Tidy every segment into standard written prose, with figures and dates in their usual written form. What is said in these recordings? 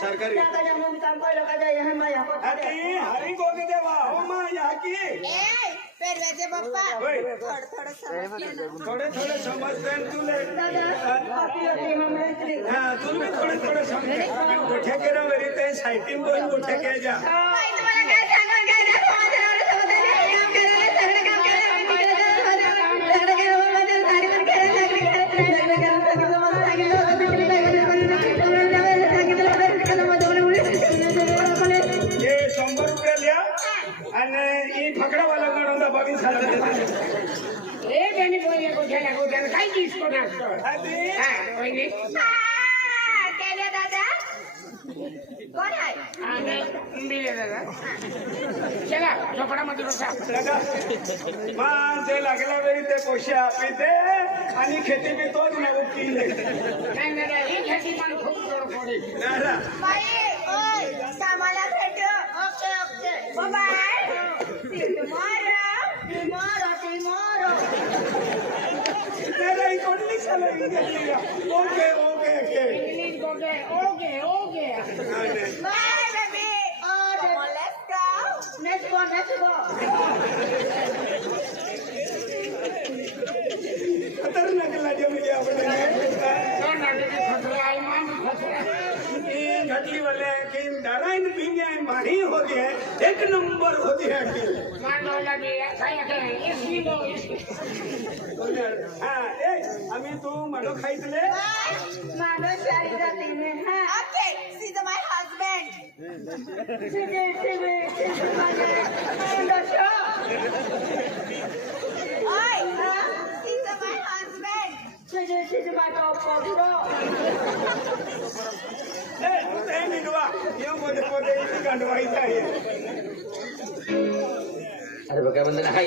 सरकारी हरी को देवा हो मां यहाँ की पेरव्याचे पप्पा थोड़े थोड़े समझते हैं तुले हाँ तुम भी थोड़े थोड़े समझते गोठे के ना मेरी ते साइटिंग को गोठे के जा माणसे लागला वेळी ते पैसे आपी दे आणि खेती बी तोच ना उपकील कामाला भेटू okay okay bye okay okay okay bye baby let's go खतरनाक लागे मुझे अपने घटली वाले कि नारायण पीने माही होती है एक नंबर होती है हाँ आम्ही तू मानो खाइतले मानो शादी जाती है okay see the my husband अरे बघा बंधन हाय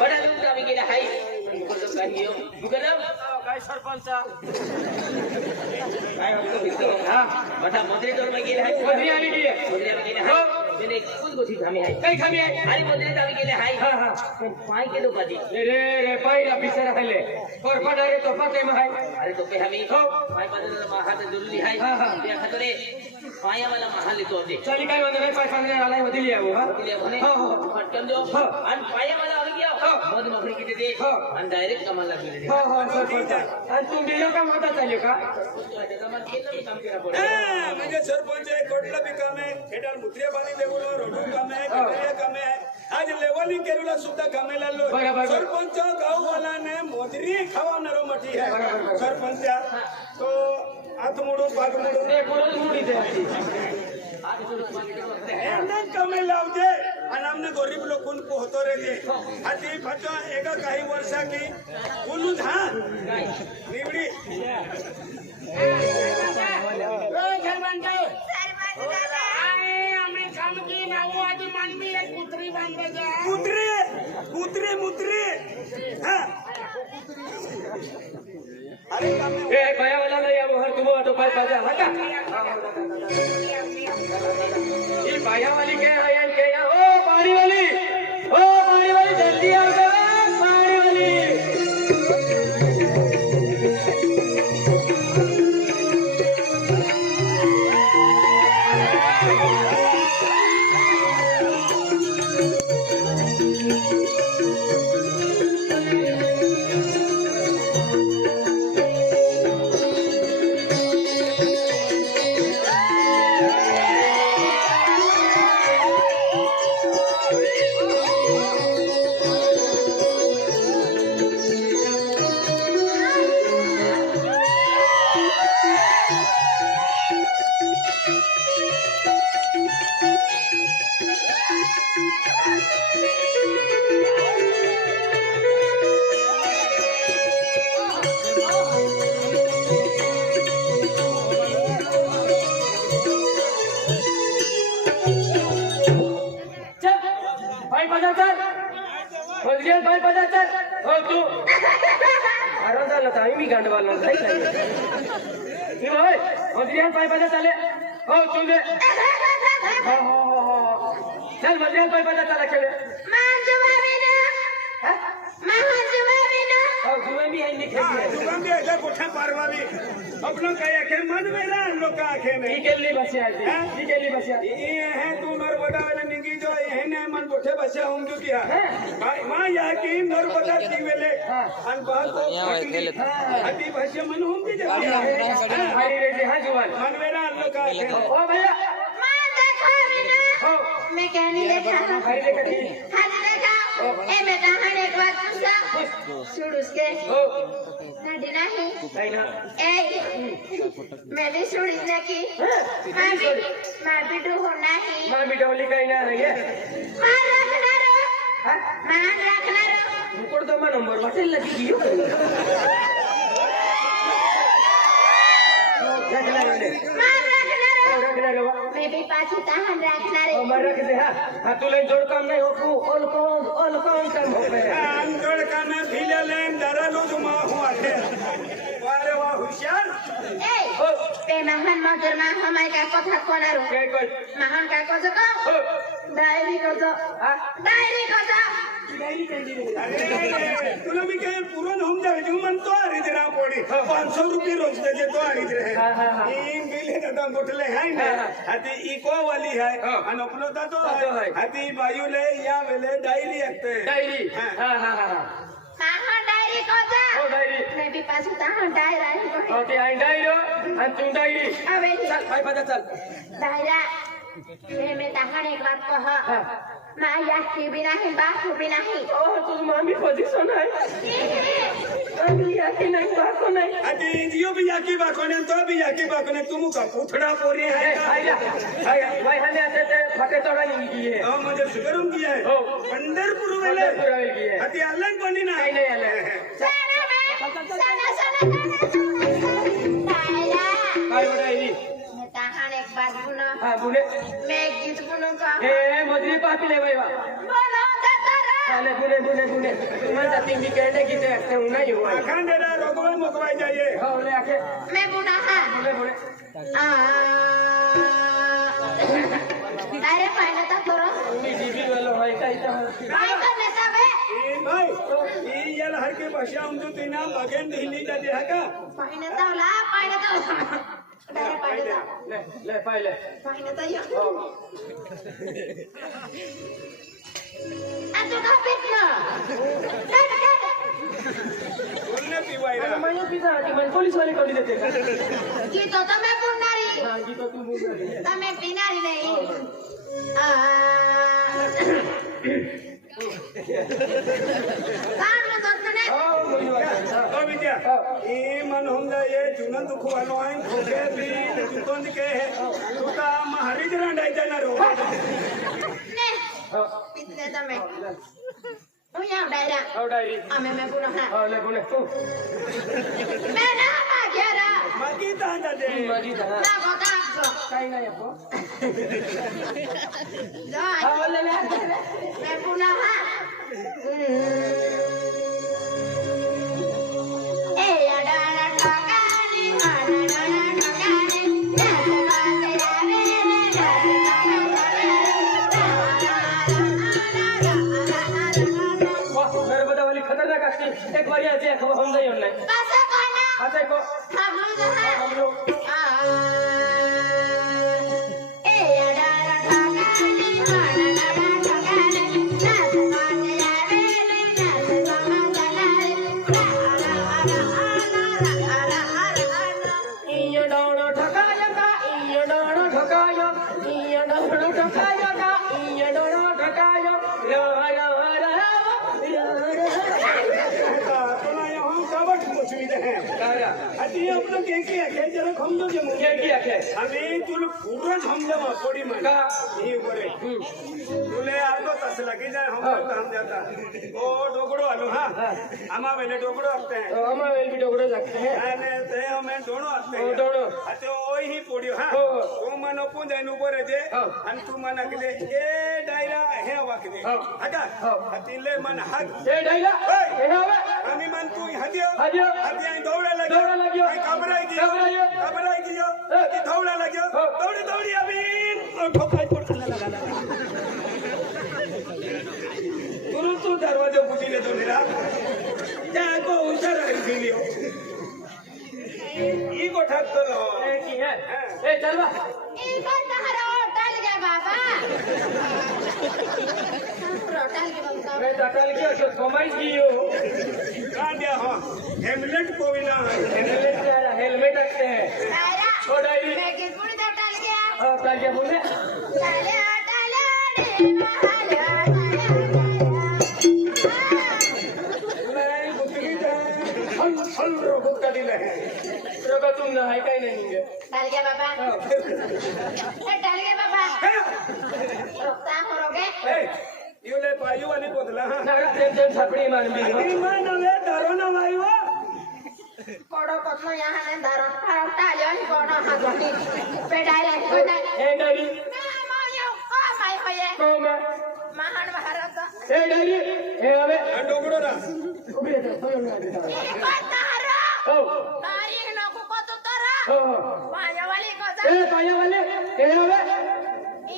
बडा लोक आम्ही गेले हाय काही येऊ दुकान काय सरपंच काय होतं फिरतो हा बटा मंत्री तर मग गेले हाय मंत्री आली की मंत्री आम्ही गेले हाय त्याने खूप गोष्टी थांबी हाय काही खामी आहे अरे मंत्री आम्ही गेले हाय हा हा पण पाय केलो पाजी रे पाय ऑफिसर राहिले कोरफाट अरे तो पाते मग हाय अरे तो पे हमी हो पाय बदल महात जरुरी हाय हा, हा. त्या खातरे पाया वाला महाल लेतो होते चाली काय म्हणत नाही पाय सांगणे आलाय मधली आहे हा दिले म्हणे हो, हो. पटकन देऊ हो. आणि पाया वाला आली गया हो. मध मखरी किती दे हो. आणि डायरेक्ट कमाला गेले हो हो सरपंच आणि तुम्ही लोक माता चालू का म्हणजे सरपंच कोटला बी काम आहे खेडाल मुत्रिया पाणी देऊलो रोडू काम आहे खेड्या काम आहे आज लेवलिंग केरूला सुद्धा कामे लागलो बरोबर. सरपंच गाववालाने मोजरी खावानारो मठी आहे सरपंच तो हात मोडून पाग मोडून ते कोण मुडी दे एवढे कमी लावते आणि आमने गरीब लोकून पोहतो रे ते हाती फटो एका काही वर्षा की बोलू हा निवडी कुत्री मुत्री हा अरे ए पायावाला नाही यावं हर तुम्ही ऑटो पाय पाजा हा का ही पायावाली काय आहे आणि काय ओ पाणीवाली जल्दी आ गया पाणीवाली मी गांडवाला नाही की होय मजरियान पाय पाय चाले हो चल दे हो हो हो चल मजरियान पाय पाय चाला खेळे मान जवाबी ना मान जवाबी ना हो जुवे मी आहे हाँ दुकान भी ऐसा कोठा पारवावी अपना कहीं आखे मन में ना लोग आखे में ई केली बसिया ई केली बसिया ये है तू नर्मदा वाले निगी जो ये ने मन कोठे बसे हम जो किया भाई मां या की नर्मदा की वेले अन बहुत अति भाषा मन हम भी जा हरी रे हां जुवान मन में ना लोग आखे ओ भैया मां देखा बिना हो मैं कहनी देखा हरी रे कटी हाथ देखा ए मैं कहां एक बात पूछा सुन उसके हो नडी नहीं नहीं ना ए मैं भी सुन इसने की मैं भी डू हो नहीं मां बिटोली कहीं ना है मां रखना रो मां रखना रो मुकोड़ तो मां नंबर वाटेल लगी गियो रखना रे मां रखना रो रे मैं भी पाछी ताहन रखना रे ओ मारा के दे हां तू ले जोड़ काम नहीं हो ऑल कौन काम हो पे अंदर का मैं भीले लेन डरलो जो मां हुआ है वारे वाह होशियार ए पे महान मजर मा हमाय का कथा कोनारो के कोई महान का कजो को डायरी कजो डायरी कजो अरे तुला मी काय पुरण होऊन जावे तू मन तो आरीत राह पडी 500 रुपये रोज त्याचे तो आरीत रहे इन बिले दादा मोठले आहे ना हाती इको वाली है आणि आपलो तो हाती बायूले या वेले डायरी असते डायरी हां महान डायरी कजो ओ डायरी मैं भी पाछी ताहन डायरी को ओके आई डायरी आणि तू डायरी अबे चल भाई पता चल दायरा मैं ताहन एक बात कह मां या की भी नहीं बात भी नहीं ओ तू मामी पोजीशन है अभी याकी नहीं बात को नहीं हाती जियो भी याकी बाकोने तो भी याकी बाकोने तुम का पुथड़ा पोरी है आया भाई हने आते थे फटे तोड़ा नहीं की है हां मुझे शुगरम किया है पंढरपुर वाले हाती अलग बनी ना नहीं अलग दायरा काय डायरी मैं ताहन एक बात बुनो हां बुने मैं एक गीत बुनो का ए मजरी पापी ले भाई बोलो करो अरे बुने तुम्हारे जाती भी कहने की तो ऐसे होना ही हुआ खान दे रहा रोगवा मुकवाई जाइए हां ले आके मैं बुना हां बुने दायरा पहले तो करो टीवी वाला भाई का भाई तो मैं सब है ए भाई ये यार हर के भाषा हम तो तीना बगन दिल्ली जा दे का पहले तो दायरा पहले तो ले पहले पहले तो यो तू का पिटना बोलने पीवाई मैं पिता की मैं पुलिस वाले को देते की तो मैं बुनारी हां जी तो तू बोल रही है તમે પીનારી નહીં કામ નો દોસ્ત ને हां बोली बात तो विद्या ये मन हम जा ये जुनन दुख वालो आइन खोके भी दुकान के है तू का महारी जरा डाई जाना रो ને પીતને તમે હું યા ડાયરા हां डायरी અમે મે પુનો હા हां ले बुने મે ના માગ્યારા बाकी ता जा दे माजी था ના ગોતા આપજો काई नहीं आपको જો हां ले મે પુનો હા એ યાડા ટકાની મારા ટકાની नर्मदा वाली खतरनाक आती एक बार आते खबर हम जाइए नहीं પાછા કોના अच्छा को ખાબલું તો હા हम लोग એ યાડા ટકાની મારા ટકાની નાચ માતે આવે ને નાચ ગમગલારે इयो डाणो ठकाया का इयो डाणो ठकाया इयो डाणो ठकाया का इयो डाणो ठकाया अपना यहाँ कावट मछली है राजा अति अपना के जरा खम दो जे मुंगे क्या क्या हमें तुल पूरा हम जमा पड़ी मन का ये करे तुले आलो तस लगी जाए हम तो हम जाता ओ डोगड़ो आलो हां आमा वेले डोगड़ो आते हैं हम वेल भी डोगड़ो जाते हैं आने ते हमें दोनों आते ओ हैं दोनों अते ओई ही पड़ियो हां हो। तू मन ओपन जाइन ऊपर जे अन तू मन अगले ए डायरा है वाकदे हो। हटा हो। अतिले मन हक ए डाइला ओए। ए हवे आमी मन तू हदियो हदियो। हदिया दौड़ा दौड़ा लगियो लगियो। कबराई घबराइयो। गियो अति दौड़ा लगियो हो। दौड़ी अभी ठोकाई पड़ तुरंत दरवाजा बुझी मिले तो मेरा जाको उतर दिलियो ई को ठाक तो लो ए की है ए चल बा इको तहरा होटल के बाबा होटल के बाबा मैं टटल के जो कमाई कियो का दिया हां हेमलेट को भी ना हेलमेट रखते हैं तारा ओ डायरी मैं किस पुड़ी होटल गया और कल क्या बोले ताले होटल रे महाल मैं बुद्धि छल रोग का दिल है रोका तुम ना है कहीं नहीं है ताल के बाबा होटल के बाबा रोकता हो रोगे ए युले पायु वाली बोतला हां ना टेंशन छपड़ी मान भी हो अभी मैं नवे डरो ना भाईओ कोड़ो कोतलो यहाँ ने धरत पर टालियो ही कोड़ो हाथोनी पेड़ाई रखी कोई नहीं ए डायरी मायो को माय होये को मैं महान भारत ए डायरी ए अबे डोगड़ो ना उबे तो होयो ना इको तारा ओ तारीख न को तो तारा ओ माया वाली को ए पाया वाले ए अबे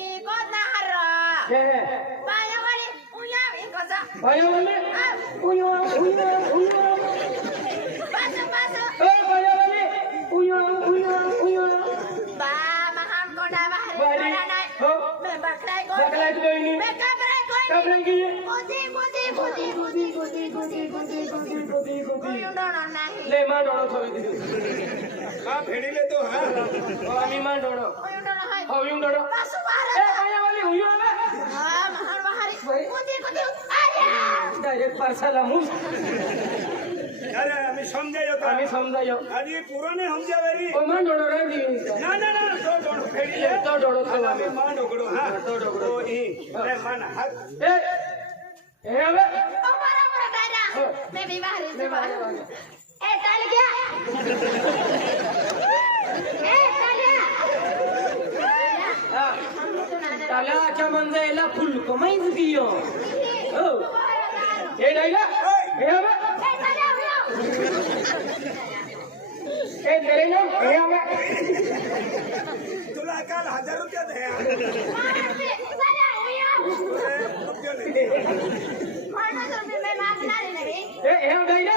इको तारा ए माया वाली उया इको जा पाया वाले उयो बस बस ए पाया वाले उयो बा महान कोड़ा बाहर बारी कोड़ा नहीं हो मैं बकराई को बकराई तो नहीं मैं कबराई को कब रहेंगी ये उयो डोनो नहीं ले मां डोड़ो थोड़ी दी हां फेड़ी ले तो हां ओ आमी मां डोड़ो उयो डोनो है ओ यूं डोड़ो बस ए बाहर पाया वाले उयो अबे हां महान बाहर कुदी आजा डायरेक्ट पार्सल मुस अरे আমি সমঝাইও তো আমি সমঝাইও আজি পুরনে সমঝাবেরি ओ मां डोड़ो रे दी না না না তো ডোড়ো फेड़ी ले तो डोड़ो तो আমি মা ডোগড়ো हां तो डोगड़ो तो ई ले मन हाथ ए ए अबे ओ बड़ा बड़ा दादा मैं भी बाहर से बाहर ए टल गया ए टल गया हां ताला अच्छा मंजेला फुल कमाईच कियो ओ ए डायला ए अबे ए चले आओ ए तेरे नाम ए अबे तुला काल 1000 रुपया दे चले आओ क्यों नहीं मानो तो मैं माफ ना लेने भी ए डायला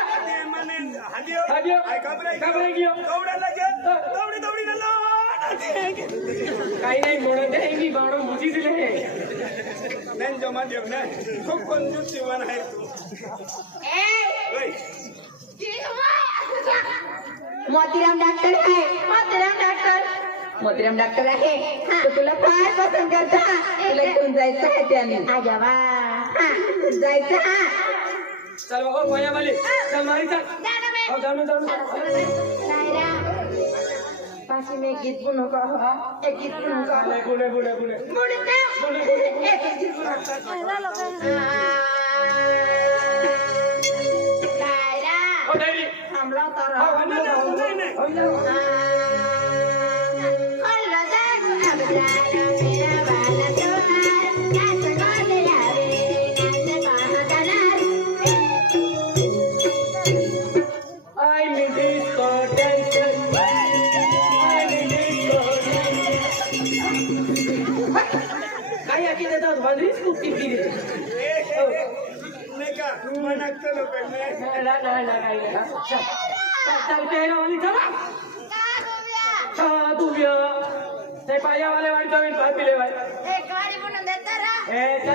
माने हादियो हादियो आई कबरे कबरे दौड़ा लगे दौड़ी न लो काही नाही म्हणत आहे मी बाणो बुझी दिले नहीं जमा देव ना खूब कंजूस जीवन है तू ए ओए मोतीराम डॉक्टर है मोतीराम डॉक्टर आहे तो तुला फार पसंत करता तुला घेऊन जायचं आहे त्याने आजा वा जायचं हा चल ओ पाया वाले चल मारी चल नायरा पाशी में गीत बुनो का एक गीत बुनो का बुने एक गीत बुनो नायरा ओ डायरी हम लोग तो नहीं I need this attention. I need this काय आकी देतात बांधरीच कुठली दिली नहीं का मनकते लोग में ना काय चल पे ना वाली चला तू बिया ते पाया वाले वाली कमी पाय पिले भाई एक गाडी बनवून देता रा ए चल